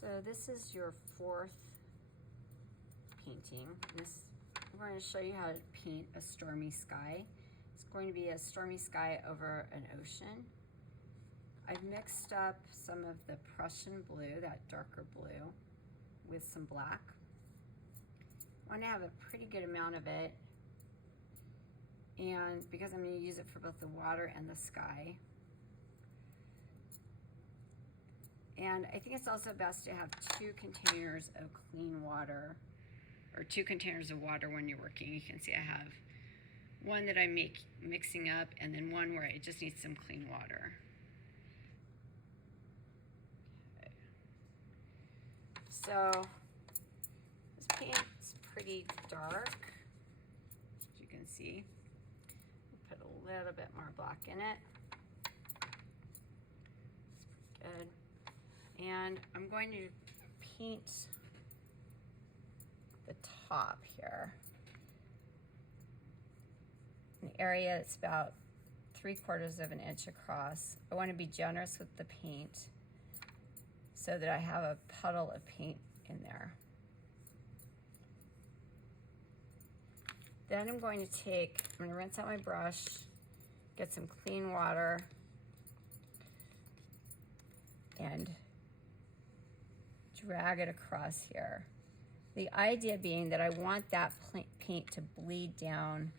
So this is your fourth painting. We're going to show you how to paint a stormy sky. It's going to be a stormy sky over an ocean. I've mixed up some of the Prussian blue, that darker blue, with some black. I want to have a pretty good amount of it, and because I'm going to use it for both the water and the sky. And I think it's also best to have 2 containers of clean water, or 2 containers of water when you're working. You can see I have one that I'm mixing up, and then one where it just needs some clean water. Okay. So this paint's pretty dark, as you can see. Put a little bit more black in it. It's pretty good. And I'm going to paint the top here. An area that's about 3/4 of an inch across. I want to be generous with the paint so that I have a puddle of paint in there. Then I'm going to rinse out my brush, get some clean water, and drag it across here. The idea being that I want that paint to bleed down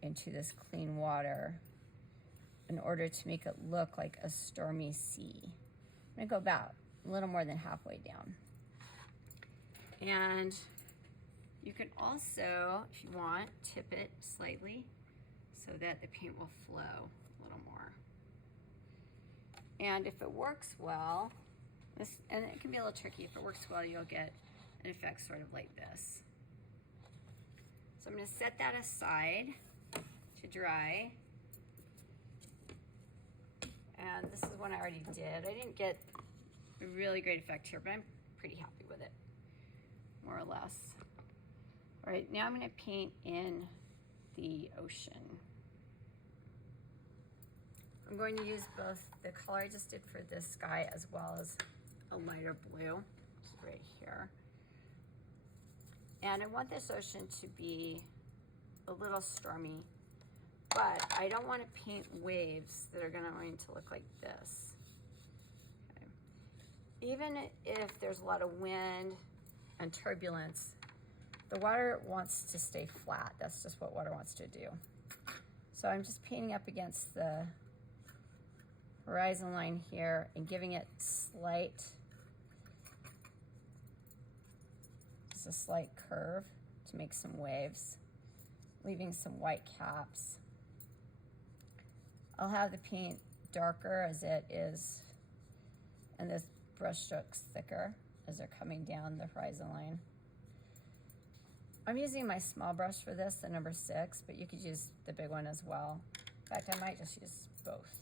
into this clean water in order to make it look like a stormy sea. I'm gonna go about a little more than halfway down. And you can also, if you want, tip it slightly so that the paint will flow a little more. And if it works well, and it can be a little tricky, if it works well, you'll get an effect sort of like this. So I'm going to set that aside to dry. And this is one I already did. I didn't get a really great effect here, but I'm pretty happy with it, more or less. All right, now I'm going to paint in the ocean. I'm going to use both the color I just did for this sky as well as a lighter blue, which is right here. And I want this ocean to be a little stormy, but I don't want to paint waves that are going to look like this. Okay. Even if there's a lot of wind and turbulence, the water wants to stay flat. That's just what water wants to do. So I'm just painting up against the horizon line here and giving it just a slight curve to make some waves, leaving some white caps. I'll have the paint darker as it is, and the brush strokes thicker as they're coming down the horizon line. I'm using my small brush for this, the number 6, but you could use the big one as well. In fact, I might just use both.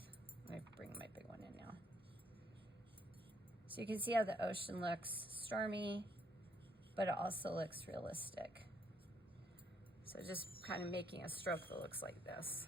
Let me bring my big one in now. So you can see how the ocean looks stormy, but it also looks realistic. So just kind of making a stroke that looks like this.